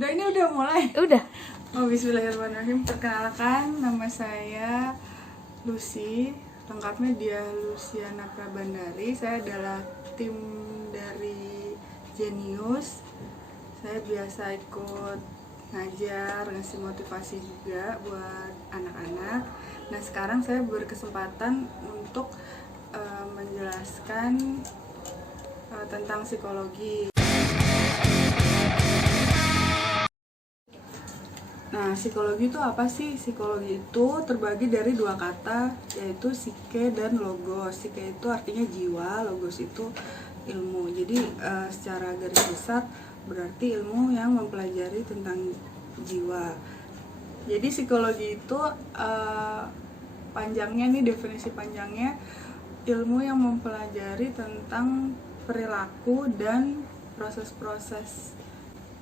Udah mulai. Udah. Oh, bismillahirrahmanirrahim. Perkenalkan, nama saya Lucy. Lengkapnya dia Luciana Prabandari. Saya adalah tim dari Genius. Saya biasa ikut ngajar, ngasih motivasi juga buat anak-anak. Nah, sekarang saya berkesempatan untuk menjelaskan tentang psikologi. Nah, psikologi itu apa sih? Psikologi itu terbagi dari dua kata, yaitu psike dan logos. Psike itu artinya jiwa, logos itu ilmu. Jadi secara garis besar berarti ilmu yang mempelajari tentang jiwa. Jadi psikologi itu panjangnya nih, definisi panjangnya ilmu yang mempelajari tentang perilaku dan proses-proses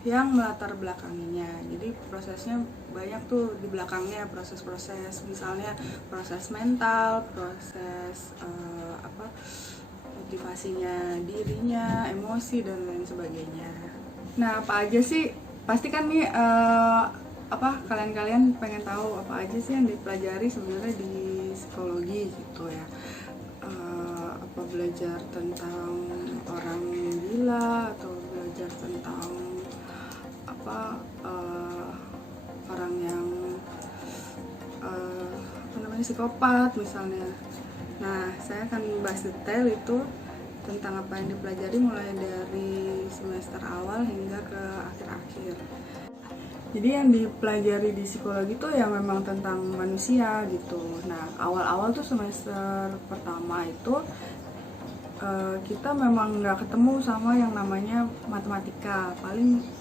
yang melatar belakanginya. Jadi prosesnya banyak tuh di belakangnya, proses-proses, misalnya proses mental, proses motivasinya dirinya, emosi dan lain sebagainya. Nah, apa aja sih? Pasti kan nih kalian pengen tahu apa aja sih yang dipelajari sebenarnya di psikologi gitu ya. Apa belajar tentang orang gila atau belajar tentang orang yang psikopat misalnya. Nah, saya akan membahas detail itu tentang apa yang dipelajari mulai dari semester awal hingga ke akhir-akhir. Jadi yang dipelajari di psikologi itu ya memang tentang manusia gitu. Nah, awal-awal tuh semester pertama itu kita memang nggak ketemu sama yang namanya matematika. Paling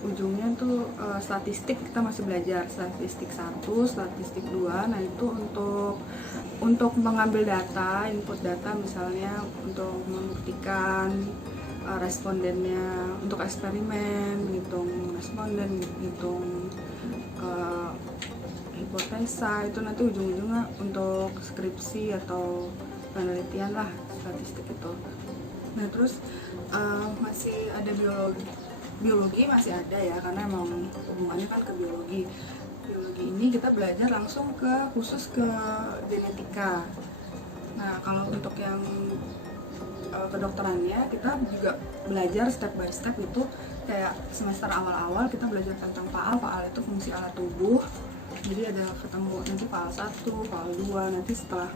ujungnya tuh statistik, kita masih belajar statistik 1, statistik 2. Nah, itu untuk mengambil data, input data misalnya untuk membuktikan respondennya, untuk eksperimen, menghitung responden, menghitung hipotesa. Itu nanti ujung-ujungnya untuk skripsi atau penelitian lah, statistik itu. Nah, terus masih ada biologi masih ada ya, karena emang hubungannya kan ke biologi. Biologi ini kita belajar langsung khusus ke genetika. Nah, kalau untuk yang kedokterannya kita juga belajar step by step itu, kayak semester awal-awal kita belajar tentang PAAL itu fungsi alat tubuh. Jadi ada ketemu nanti PAAL 1, PAAL 2, nanti setelah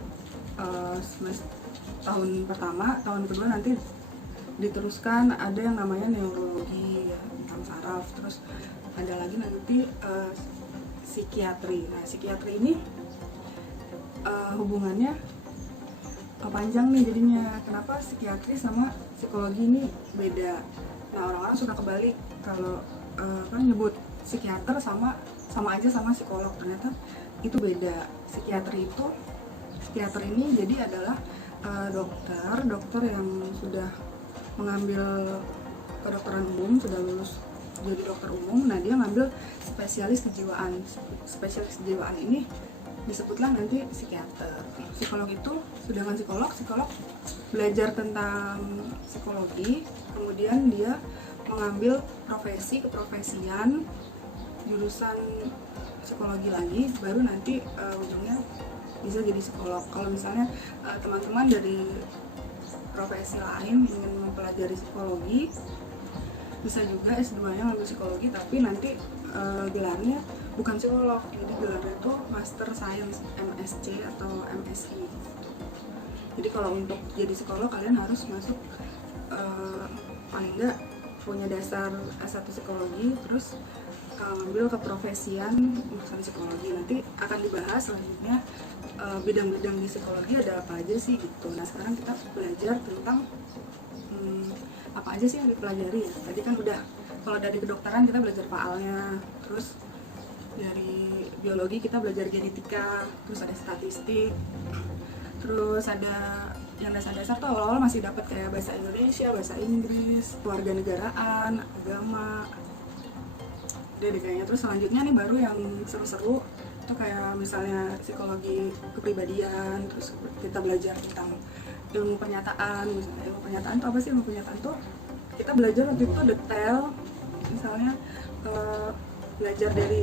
semester tahun pertama, tahun kedua nanti diteruskan ada yang namanya neurologi ya, tentang saraf. Terus ada lagi nanti psikiatri. Nah, psikiatri ini hubungannya panjang nih jadinya. Kenapa psikiatri sama psikologi ini beda? Nah, orang-orang sudah kebalik kalau kan nyebut psikiater sama aja sama psikolog. Ternyata itu beda. Psikiater ini jadi adalah dokter yang sudah mengambil kedokteran umum, sudah lulus jadi dokter umum. Nah, dia ngambil spesialis kejiwaan. Spesialis kejiwaan ini disebutlah nanti psikiater. Psikolog itu, sedangkan psikolog belajar tentang psikologi, kemudian dia mengambil keprofesian, jurusan psikologi lagi, baru nanti ujungnya bisa jadi psikolog. Kalau misalnya teman-teman dari profesi lain ingin mempelajari psikologi, bisa juga S2-nya ngambil psikologi, tapi nanti gelarnya bukan psikolog, jadi gelarnya itu Master Science, MSc atau MSI. Jadi kalau untuk jadi psikolog kalian harus masuk paling enggak punya dasar S1 psikologi, terus ngambil keprofesian jurusan psikologi. Nanti akan dibahas selanjutnya bidang-bidang di psikologi ada apa aja sih gitu. Nah, sekarang kita belajar tentang apa aja sih yang dipelajari ya. Tadi kan udah, kalau dari kedokteran kita belajar PAAL-nya, terus dari biologi kita belajar genetika, terus ada statistik, terus ada yang dasar-dasar tuh awal-awal masih dapat kayak bahasa Indonesia, bahasa Inggris, kewarganegaraan, agama. Udah deh kayaknya. Terus selanjutnya nih baru yang seru-seru itu kayak misalnya psikologi kepribadian, terus kita belajar tentang ilmu penyataan. Misalnya ilmu penyataan itu apa sih? Ilmu penyataan tuh kita belajar waktu itu detail, misalnya belajar dari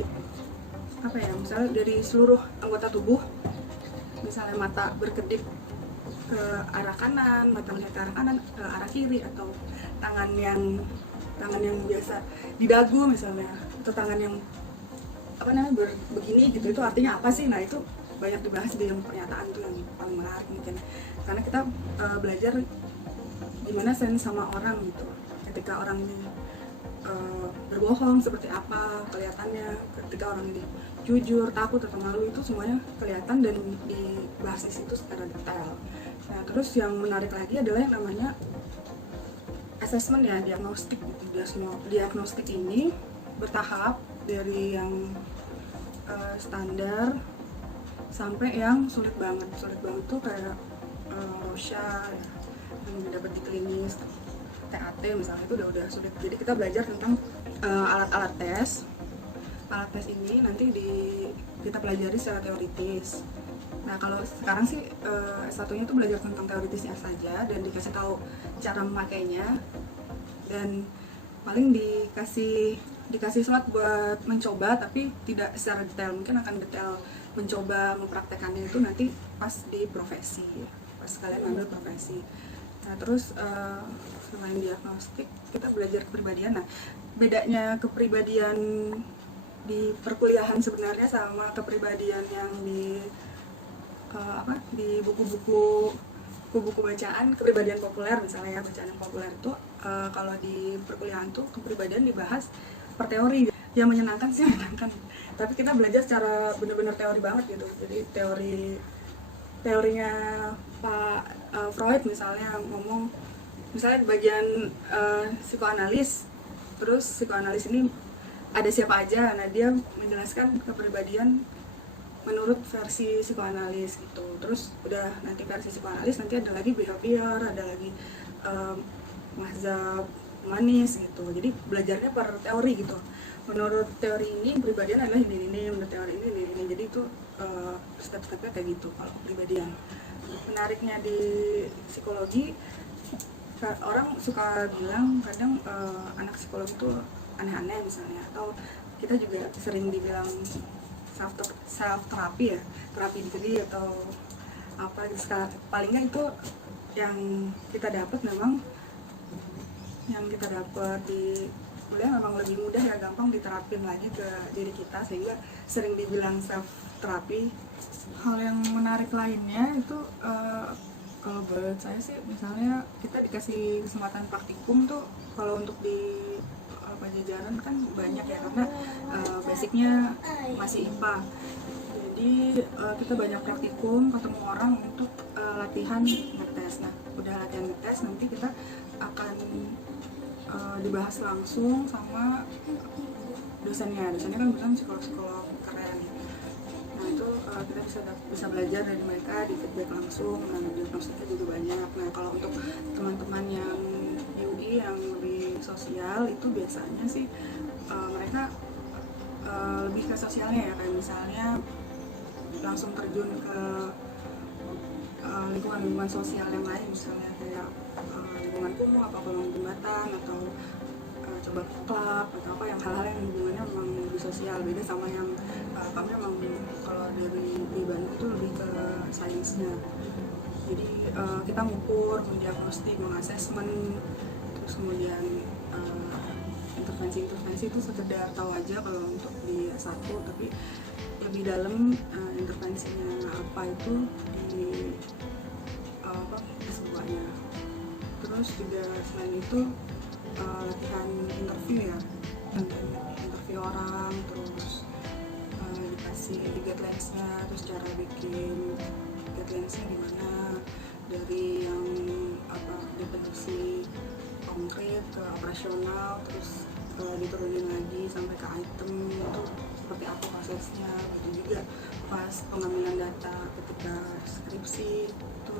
apa ya, misalnya dari seluruh anggota tubuh. Misalnya mata berkedip ke arah kanan, mata melihat ke arah kanan, ke arah kiri, atau tangan yang biasa di dagu misalnya, atau tangan yang apa namanya begini gitu, itu artinya apa sih? Nah itu banyak dibahas di dalam pernyataan tuh, yang paling menarik mungkin karena kita belajar gimana sense sama orang gitu. Ketika orang ini berbohong seperti apa kelihatannya, ketika orang ini jujur, takut atau malu, itu semuanya kelihatan dan dibahas di situ secara detail. Nah terus yang menarik lagi adalah yang namanya assessment ya, diagnostik gitu. Diagnostik ini bertahap dari yang standar sampai yang sulit banget tuh kayak Rosha ya, yang dapat di klinis, TAT misalnya, itu udah sulit. Jadi kita belajar tentang alat-alat tes. Alat tes ini nanti kita pelajari secara teoritis. Nah kalau sekarang sih S1-nya tuh belajar tentang teoritisnya saja dan dikasih tahu cara memakainya, dan paling dikasih slot buat mencoba, tapi tidak secara detail. Mungkin akan detail mencoba mempraktekannya itu nanti pas di profesi, pas kalian ambil profesi. Nah terus selain diagnostik kita belajar kepribadian. Nah bedanya kepribadian di perkuliahan sebenarnya sama kepribadian yang di buku-buku bacaan kepribadian populer misalnya ya, bacaan yang populer itu kalau di perkuliahan tuh kepribadian dibahas per teori. Yang menyenangkan sih menyenangkan, tapi kita belajar secara benar-benar teori banget gitu. Jadi teorinya Pak Freud misalnya ngomong, misalnya di bagian psikoanalis, terus psikoanalis ini ada siapa aja. Nah dia menjelaskan kepribadian menurut versi psikoanalis gitu. Terus udah nanti versi psikoanalis nanti ada lagi behavior, ada lagi mazhab humanis gitu. Jadi belajarnya per teori gitu. Menurut teori ini kepribadian adalah ini, menurut teori ini. Jadi itu step-stepnya kayak gitu kalau kepribadian. Menariknya di psikologi, orang suka bilang kadang anak psikologi itu aneh-aneh misalnya, atau kita juga sering dibilang self terapi ya, terapi diri atau apa gitu. Palingnya itu yang kita dapat di kuliah memang lebih mudah ya, gampang diterapin lagi ke diri kita, sehingga sering dibilang self terapi. Hal yang menarik lainnya itu kalau buat saya sih, misalnya kita dikasih kesempatan praktikum tuh, kalau untuk di Pajajaran kan banyak ya, karena basicnya masih IPA. Jadi kita banyak praktikum, ketemu orang untuk latihan ngetes. Nah udah latihan ngetes, nanti kita akan dibahas langsung sama dosennya kan bukan psikolog keren. Nah itu kita bisa belajar dari mereka, di feedback langsung. Nah diagnostiknya juga banyak. Nah kalau untuk teman-teman yang UI yang lebih sosial, itu biasanya sih mereka lebih ke sosialnya ya, kayak misalnya langsung terjun ke lingkungan sosial yang lain, misalnya kayak lingkungan kumuh, apa kolong jembatan, atau coba klub atau apa, yang hal-hal yang hubungannya memang lebih sosial. Beda sama yang kami memang kalau dari Bandung itu lebih ke sainsnya. Jadi kita mengukur, mendiagnostik, mengasesmen, terus kemudian intervensi itu sekedar tahu aja kalau untuk di S1, tapi lebih dalam intervensinya apa itu di S2-nya. Terus juga selain itu latihan interview ya, interview orang, terus dikasih guidelines-nya, terus cara bikin guidelines-nya gimana, dari yang definisi konkret ke operasional, terus diturunin lagi sampai ke item, itu seperti apa prosesnya. Gitu juga pas pengambilan data ketika skripsi, itu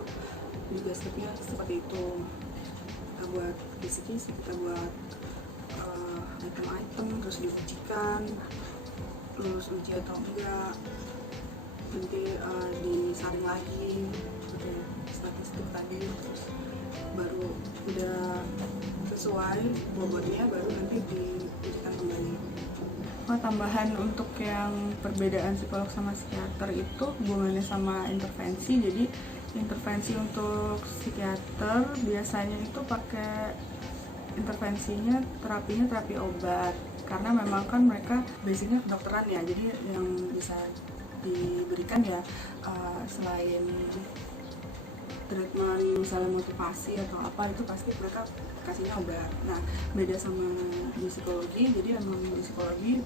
juga stepnya seperti itu. Kita buat kisi-kisi, kita buat item-item, terus diujikan, lulus uji atau enggak, nanti disaring lagi gitu ya, statistik tadi, terus baru udah sesuai bobotnya, baru nanti diujikan kembali. tambahan untuk yang perbedaan psikolog sama psikiater itu hubungannya sama intervensi. Jadi intervensi untuk psikiater biasanya itu pakai intervensinya terapinya terapi obat, karena memang kan mereka basicnya kedokteran ya, jadi yang bisa diberikan ya selain treatment misalnya motivasi atau apa, itu pasti mereka kasihnya obat. Nah beda sama di psikologi, jadi emang di psikologi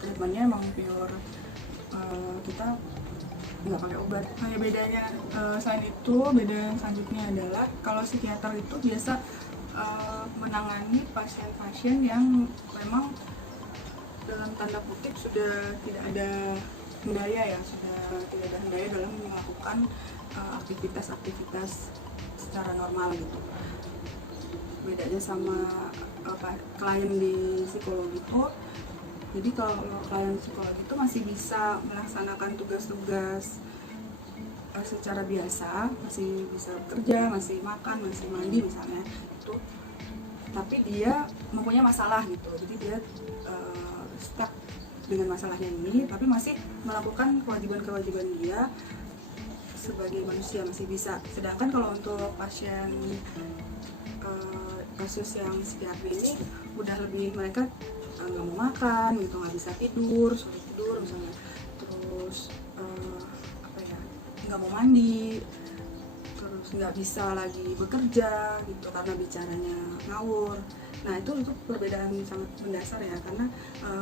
treatmentnya emang pure kita nggak pakai obat. Kayak bedanya selain itu, beda yang selanjutnya adalah kalau psikiater itu biasa menangani pasien-pasien yang memang dalam tanda kutip sudah tidak ada hendaya ya, sudah tidak ada hendaya dalam melakukan aktivitas-aktivitas secara normal gitu. Bedanya sama klien di psikologi itu, jadi kalau klien psikologi itu masih bisa melaksanakan tugas-tugas secara biasa, masih bisa bekerja, masih makan, masih mandi misalnya itu, tapi dia mempunyai masalah gitu, jadi dia stuck dengan masalahnya ini, tapi masih melakukan kewajiban-kewajiban dia sebagai manusia, masih bisa. Sedangkan kalau untuk pasien kasus yang psikiatri ini udah lebih, mereka nggak mau makan gitu, nggak bisa tidur, sulit tidur misalnya, terus nggak mau mandi, terus nggak bisa lagi bekerja gitu karena bicaranya ngawur. Nah itu perbedaan sangat mendasar ya, karena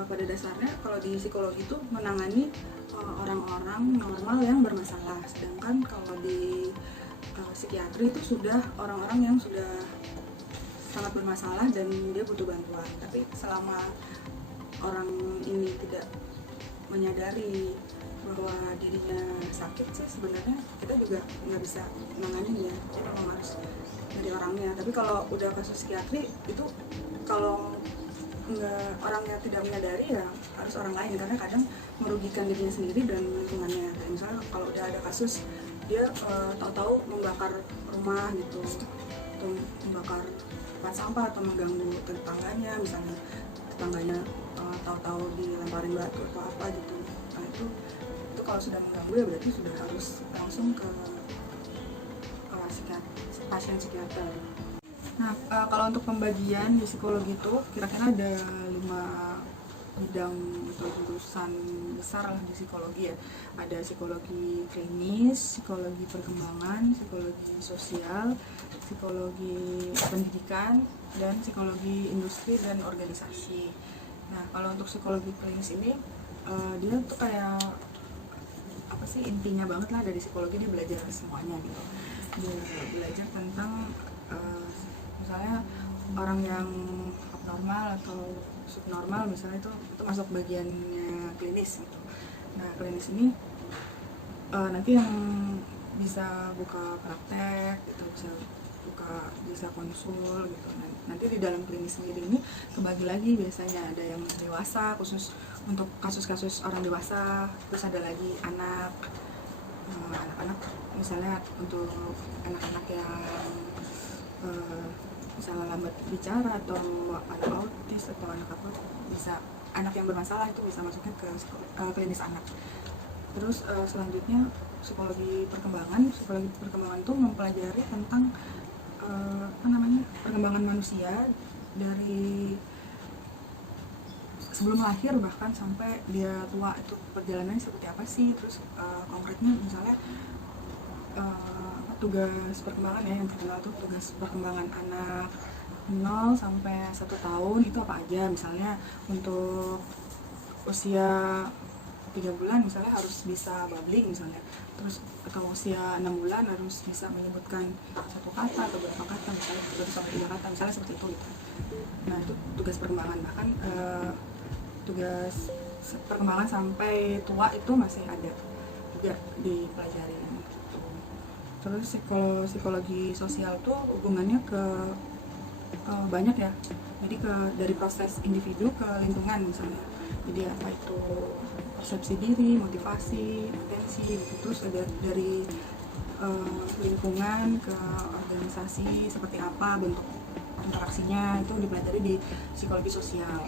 pada dasarnya kalau di psikologi itu menangani orang-orang normal yang bermasalah, sedangkan kalau di psikiatri itu sudah orang-orang yang sudah sangat bermasalah dan dia butuh bantuan. Tapi selama orang ini tidak menyadari bahwa dirinya sakit sih, sebenarnya kita juga nggak bisa nanganin ya, jadi memang harus dari orangnya. Tapi kalau udah kasus psikiatri itu, kalau orangnya tidak menyadari ya harus orang lain, karena kadang merugikan dirinya sendiri dan lingkungannya. Kayak misalnya kalau udah ada kasus dia tahu-tahu membakar rumah gitu, atau membakar tempat sampah, atau mengganggu tetangganya, misalnya tetangganya tahu-tahu dilemparin batu atau apa gitu. Nah itu kalau sudah mengganggu ya berarti sudah harus langsung ke pasien psikiater. Nah, kalau untuk pembagian di psikologi itu kira-kira ada 5 bidang atau jurusan besar lah di psikologi ya. Ada psikologi klinis, psikologi perkembangan, psikologi sosial, psikologi pendidikan, dan psikologi industri dan organisasi. Nah, kalau untuk psikologi klinis ini dia tuh kayak apa sih, intinya banget lah dari psikologi, dia belajar semuanya gitu. Dia belajar tentang misalnya orang yang abnormal atau subnormal misalnya, itu masuk bagiannya klinis gitu. Nah klinis ini nanti yang bisa buka praktek gitu, bisa konsul gitu. Nanti di dalam klinis sendiri ini kebagi lagi, biasanya ada yang dewasa khusus untuk kasus-kasus orang dewasa, terus ada lagi anak-anak misalnya untuk anak-anak yang misalnya lambat bicara, atau anak autis, atau anak apa, bisa anak yang bermasalah itu bisa masuknya ke klinis anak. Terus selanjutnya psikologi perkembangan itu mempelajari tentang perkembangan manusia dari sebelum lahir bahkan sampai dia tua, itu perjalanannya seperti apa sih. Terus konkretnya misalnya tugas perkembangan ya, yang terkenal tuh tugas perkembangan anak 0 sampai 1 tahun itu apa aja. Misalnya untuk usia 3 bulan misalnya harus bisa babbling misalnya, terus kalau usia 6 bulan harus bisa menyebutkan 1 kata atau beberapa kata, misalnya 2 sampai 3 kata misalnya, seperti itu gitu. Nah itu tugas perkembangan. Bahkan tugas perkembangan sampai tua itu masih ada juga dipelajari. Terus psikologi sosial tuh hubungannya ke banyak ya, jadi dari proses individu ke lingkungan misalnya. Jadi apa itu persepsi diri, motivasi, atensi gitu. Terus ada dari lingkungan ke organisasi, seperti apa bentuk interaksinya, itu dipelajari di psikologi sosial.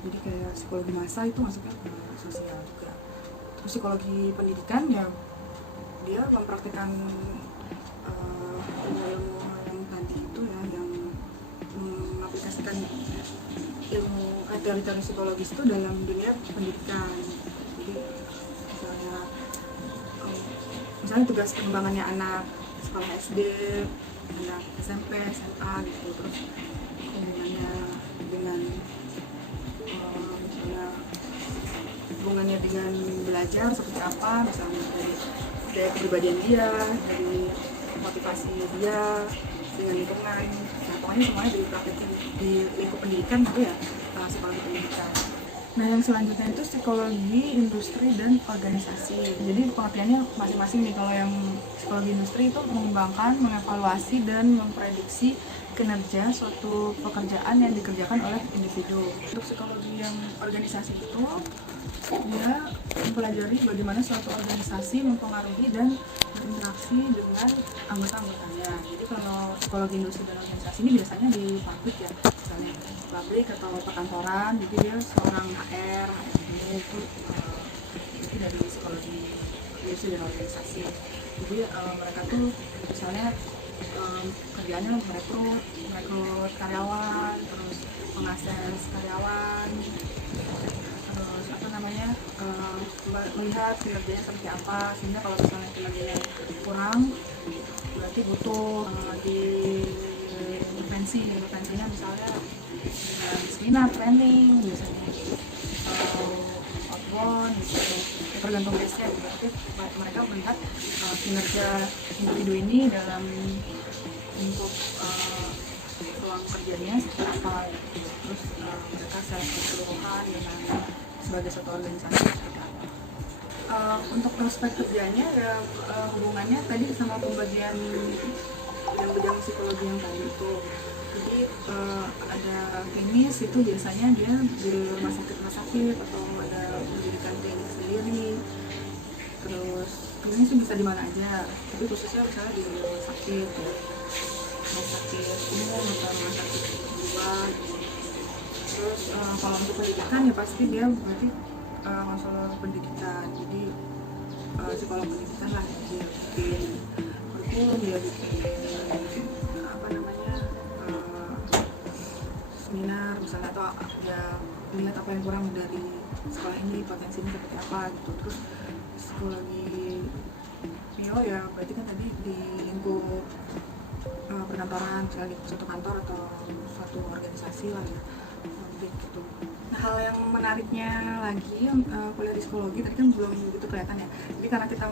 Jadi kayak psikologi massa itu masuknya ke sosial juga. Terus psikologi pendidikan ya dia mempraktikkan ilmu-ilmu yang tadi itu ya, yang mengaplikasikan ilmu teori-teori psikologis itu dalam dunia pendidikan. Jadi misalnya tugas pengembangannya anak sekolah SD, anak SMP, SMA gitu, terus hubungannya dengan misalnya hubungannya dengan belajar seperti apa, misalnya dari kepribadian dia, dari motivasi dia dengan lingkungan. Nah, pokoknya semuanya dipraktekin di lingkup pendidikan gitu ya, psikologi pendidikan. Nah, yang selanjutnya itu psikologi industri dan organisasi. Jadi pengertiannya masing-masing nih. Kalau yang psikologi industri itu mengembangkan, mengevaluasi, dan memprediksi kinerja suatu pekerjaan yang dikerjakan oleh individu. Untuk psikologi yang organisasi itu, dia mempelajari bagaimana suatu organisasi mempengaruhi dan berinteraksi dengan anggota-anggotanya. Jadi kalau psikologi industri dan organisasi ini biasanya di pabrik ya, misalnya pabrik atau perkantoran. Jadi dia seorang HR, HRD itu dari psikologi industri dan organisasi. Jadi mereka tuh misalnya kerjaannya merekrut karyawan, terus mengakses karyawan, terus melihat kinerjanya seperti apa, sehingga kalau misalnya kinerjanya kurang berarti butuh intervensinya misalnya dengan seminar, training biasanya, atau outbound gitu, tergantung case-nya. Berarti mereka melihat kinerja individu ini dalam lingkup ruang kerjanya seperti apa, terus mereka secara keseluruhan dengan sebagai suatu organisasi seperti apa. Untuk prospek kerjanya ya hubungannya tadi sama pembagian yang bidang psikologi yang tadi itu. Jadi ada klinis itu biasanya dia di rumah sakit atau ada pendidikan klinis sendiri. Terus klinis itu bisa di mana aja, tapi khususnya misalnya di rumah sakit ya, rumah sakit umum atau rumah sakit jiwa. Terus kalau untuk pendidikan ya pasti dia berarti masalah pendidikan. Jadi psikolog pendidikan lah, dia bikin kurikulum, dia bikin seminar misalnya, atau dia melihat apa yang kurang dari sekolah ini, potensinya seperti apa gitu. Terus psikologi PO ya berarti kan tadi di lingkup perkantoran, misalnya di suatu kantor atau suatu organisasi lah ya, gitu. Nah, hal yang menariknya lagi kuliah di psikologi tadi kan belum begitu kelihatan ya. Jadi karena kita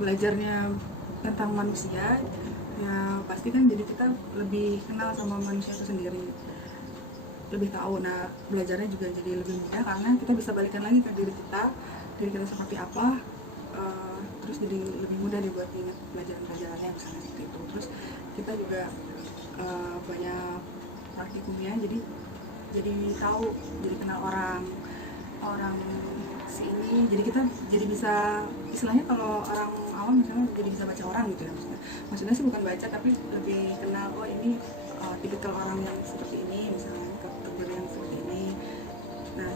belajarnya tentang manusia ya, pasti kan jadi kita lebih kenal sama manusia itu sendiri, lebih tahu. Nah, belajarnya juga jadi lebih mudah karena kita bisa balikan lagi ke diri kita seperti apa, terus jadi lebih mudah dibuat ingat pelajaran-pelajarannya misalnya seperti itu. Terus kita juga banyak praktikumnya, jadi tahu, jadi kenal orang si ini. Jadi kita jadi bisa, istilahnya kalau orang awam misalnya jadi bisa baca orang gitu ya, maksudnya sih bukan baca tapi lebih kenal, oh ini tipikal orang yang seperti ini, misalnya karakter yang seperti ini. Nah,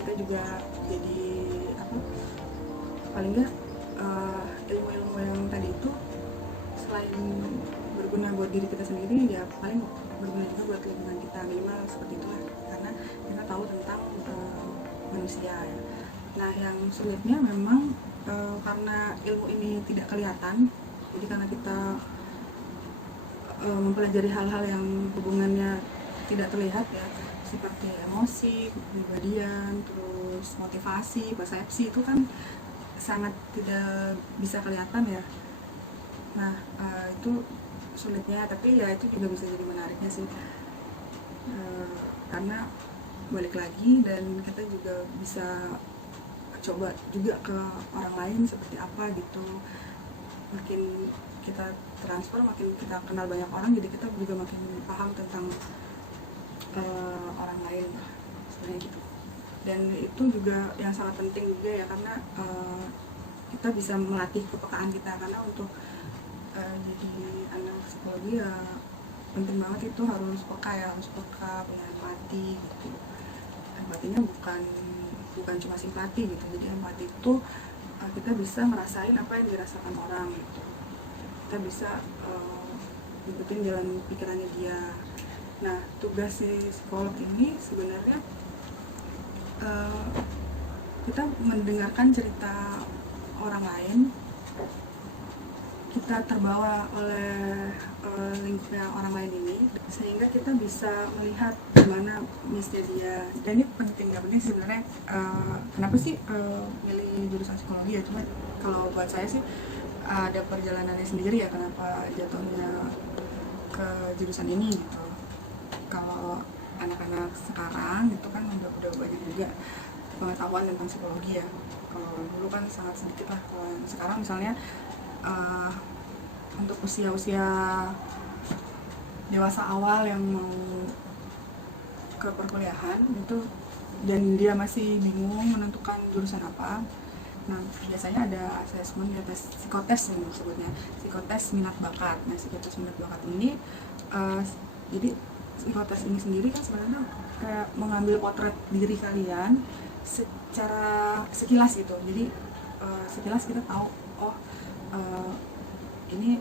kita juga jadi paling nggak ilmu-ilmu yang tadi itu selain berguna buat diri kita sendiri ya paling berguna juga buat lingkungan kita, minimal seperti itulah, karena kita tahu tentang manusia ya. Nah, yang sulitnya memang karena ilmu ini tidak kelihatan, jadi karena kita mempelajari hal-hal yang hubungannya tidak terlihat ya, seperti emosi, kepribadian, terus motivasi, persepsi, itu kan sangat tidak bisa kelihatan ya. Nah, itu sulitnya, tapi ya itu juga bisa jadi menariknya sih, karena balik lagi dan kita juga bisa coba juga ke orang lain seperti apa gitu. Makin kita transfer, makin kita kenal banyak orang, jadi kita juga makin paham tentang orang lain sebenarnya gitu. Dan itu juga yang sangat penting juga ya, karena kita bisa melatih kepekaan kita, karena untuk jadi anak psikologi ya penting banget itu harus peka ya, harus peka, punya empati gitu. empatinya bukan cuma simpati gitu. Jadi empati itu kita bisa ngerasain apa yang dirasakan orang gitu. Kita bisa ngikutin jalan pikirannya dia. Nah, tugas si psikolog ini sebenarnya kita mendengarkan cerita orang lain, kita terbawa oleh lingkupnya orang lain ini, sehingga kita bisa melihat gimana missnya dia. Dan ini penting gak penting sebenarnya, kenapa sih milih jurusan psikologi ya? Cuma kalau buat saya sih ada perjalanannya sendiri ya, kenapa jatuhnya ke jurusan ini gitu. Kalau anak-anak sekarang gitu kan udah banyak juga pengetahuan tentang psikologi ya. Kalau dulu kan sangat sedikit lah. Kalau sekarang misalnya untuk usia-usia dewasa awal yang mau ke perkuliahan itu dan dia masih bingung menentukan jurusan apa, nah biasanya ada asesmen, tes psikotes ini sebutnya, psikotes minat bakat. Nah, psikotes minat bakat ini jadi psikotes ini sendiri kan sebenarnya kayak mengambil potret diri kalian secara sekilas gitu. Jadi sekilas kita tahu, oh ini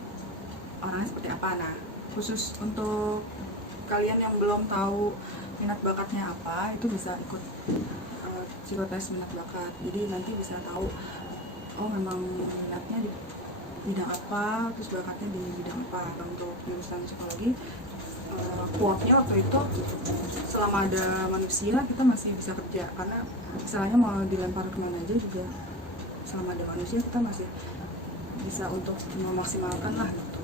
orangnya seperti apa. Nah, khusus untuk kalian yang belum tahu minat bakatnya apa, itu bisa ikut psikotes minat bakat. Jadi nanti bisa tahu, oh memang minatnya di bidang apa, terus bakatnya di bidang apa. Untuk jurusan psikologi, quote-nya waktu itu, selama ada manusia kita masih bisa kerja, karena misalnya mau dilempar kemana aja juga selama ada manusia kita masih bisa untuk memaksimalkan lah gitu.